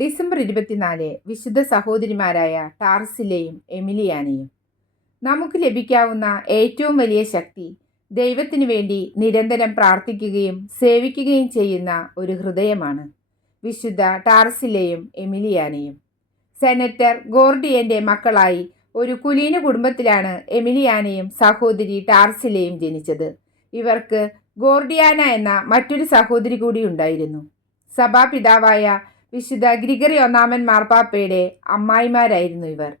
December ഇരുപത്തിനാല് വിശുദ്ധ സഹോദരിമാരായ ടാർസിലെയും എമിലിയാനയും. നമുക്ക് ലഭിക്കാവുന്ന ഏറ്റവും വലിയ ശക്തി ദൈവത്തിനു വേണ്ടി നിരന്തരം പ്രാർത്ഥിക്കുകയും സേവിക്കുകയും ചെയ്യുന്ന ഒരു ഹൃദയമാണ് വിശുദ്ധ ടാർസിലെയും എമിലിയാനയും. സെനറ്റർ ഗോർഡിയന്റെ മക്കളായി ഒരു കുലീന കുടുംബത്തിലാണ് എമിലിയാനയും സഹോദരി ടാർസിലെയും ജനിച്ചത്. ഇവർക്ക് ഗോർഡിയാന എന്ന മറ്റൊരു സഹോദരി കൂടി ഉണ്ടായിരുന്നു. സഭാപിതാവായ വിശുദ്ധ ഗ്രിഗറി ഒന്നാമൻ മാർപ്പാപ്പയുടെ അമ്മായിമാരായിരുന്നു ഇവർ.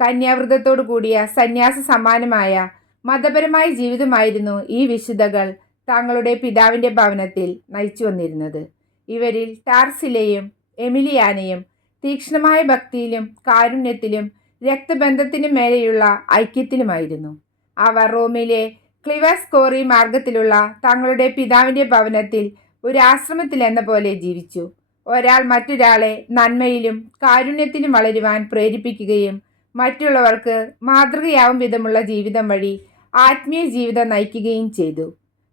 കന്യാവൃതത്തോടു കൂടിയ സന്യാസ സമാനമായ മതപരമായ ജീവിതമായിരുന്നു ഈ വിശുദ്ധകൾ തങ്ങളുടെ പിതാവിന്റെ ഭവനത്തിൽ നയിച്ചു വന്നിരുന്നത്. ഇവരിൽ ടാർസിലെയും എമിലിയാനയും തീക്ഷ്ണമായ ഭക്തിയിലും കാരുണ്യത്തിലും രക്തബന്ധത്തിനും മേലെയുള്ള ഐക്യത്തിലുമായിരുന്നു അവർ റോമിലെ ക്ലിവസ്കോറി മാർഗത്തിലുള്ള തങ്ങളുടെ പിതാവിന്റെ ഭവനത്തിൽ ഒരു ആശ്രമത്തിൽ എന്ന പോലെ ജീവിച്ചു. ഒരാൾ മറ്റൊരാളെ നന്മയിലും കാരുണ്യത്തിലും വളരുവാൻ പ്രേരിപ്പിക്കുകയും മറ്റുള്ളവർക്ക് മാതൃകയാവും വിധമുള്ള ജീവിതം വഴി ആത്മീയ ജീവിതം നയിക്കുകയും ചെയ്തു.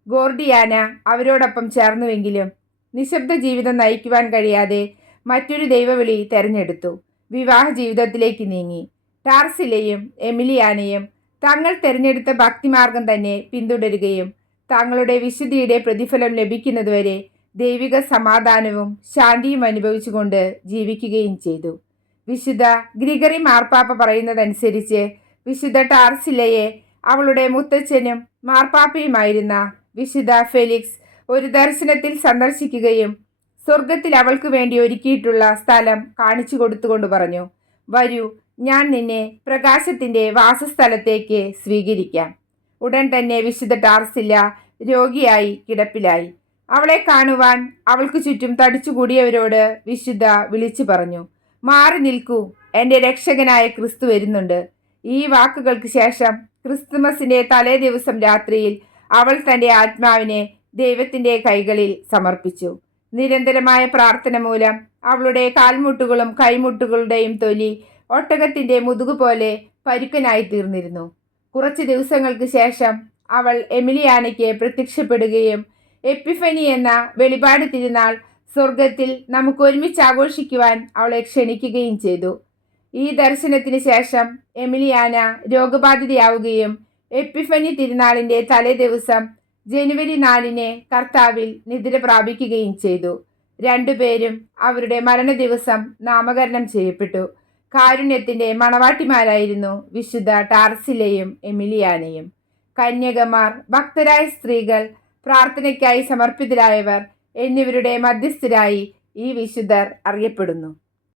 ഗോർഡിയാന അവരോടൊപ്പം ചേർന്നുവെങ്കിലും നിശബ്ദ ജീവിതം നയിക്കുവാൻ കഴിയാതെ മറ്റൊരു ദൈവവിളി തെരഞ്ഞെടുത്തു. വിവാഹ ജീവിതത്തിലേക്ക് നീങ്ങി. ടാർസിലെയും എമിലിയാനയും തങ്ങൾ തിരഞ്ഞെടുത്ത ഭക്തിമാർഗം തന്നെ പിന്തുടരുകയും തങ്ങളുടെ വിശുദ്ധിയുടെ പ്രതിഫലം ലഭിക്കുന്നതുവരെ ദൈവിക സമാധാനവും ശാന്തിയും അനുഭവിച്ചുകൊണ്ട് ജീവിക്കുകയും ചെയ്തു. വിശുദ്ധ ഗ്രിഗറി മാർപ്പാപ്പ പറയുന്നതനുസരിച്ച് വിശുദ്ധ ടാർസിലയെ അവളുടെ മുത്തച്ഛനും മാർപ്പാപ്പയുമായിരുന്ന വിശുദ്ധ ഫെലിക്സ് ഒരു ദർശനത്തിൽ സന്ദർശിക്കുകയും സ്വർഗത്തിൽ അവൾക്ക് വേണ്ടി ഒരുക്കിയിട്ടുള്ള സ്ഥലം കാണിച്ചു കൊടുത്തുകൊണ്ട് പറഞ്ഞു വരൂ ഞാൻ നിന്നെ പ്രകാശത്തിന്റെ വാസസ്ഥലത്തേക്ക് സ്വീകരിക്കാം. ഉടൻ തന്നെ വിശുദ്ധ ടാർസില്ല രോഗിയായി കിടപ്പിലായി. അവളെ കാണുവാൻ അവൾക്ക് ചുറ്റും തടിച്ചുകൂടിയവരോട് വിശുദ്ധ വിളിച്ചു പറഞ്ഞു മാറി നിൽക്കൂ എന്റെ രക്ഷകനായ ക്രിസ്തു വരുന്നുണ്ട്. ഈ വാക്കുകൾക്ക് ശേഷം ക്രിസ്തുമസിന്റെ തലേ ദിവസം രാത്രിയിൽ അവൾ തന്റെ ആത്മാവിനെ ദൈവത്തിന്റെ കൈകളിൽ സമർപ്പിച്ചു. നിരന്തരമായ പ്രാർത്ഥന മൂലം അവളുടെ കാൽമുട്ടുകളും കൈമുട്ടുകളുടെയും തൊലി ഒട്ടകത്തിന്റെ മുതുകുപോലെ പരുക്കനായി തീർന്നിരുന്നു. കുറച്ച് ദിവസങ്ങൾക്ക് ശേഷം അവൾ എമിലിയാനയ്ക്ക് പ്രത്യക്ഷപ്പെടുകയും എപ്പിഫനി എന്ന വെളിപാട് തിരുനാൾ സ്വർഗത്തിൽ നമുക്ക് ഒരുമിച്ച് ആഘോഷിക്കുവാൻ അവളെ ക്ഷണിക്കുകയും ചെയ്തു. ഈ ദർശനത്തിന് ശേഷം എമിലിയാന രോഗബാധിതയാവുകയും എപ്പിഫനി തിരുനാളിന്റെ തലേ ദിവസം ജനുവരി നാലിന് കർത്താവിൽ നിദ്ര പ്രാപിക്കുകയും ചെയ്തു. രണ്ടുപേരും അവരുടെ മരണ ദിവസം നാമകരണം ചെയ്യപ്പെട്ടു. കാരുണ്യത്തിന്റെ മണവാട്ടിമാരായിരുന്നു വിശുദ്ധ ടാർസിലെയും എമിലിയാനയും. കന്യകമാർ ഭക്തരായ സ്ത്രീകൾ പ്രാർത്ഥനയ്ക്കായി സമർപ്പിതരായവർ എന്നിവരുടെ മധ്യസ്ഥരായി ഈ വിശുദ്ധർ അറിയപ്പെടുന്നു.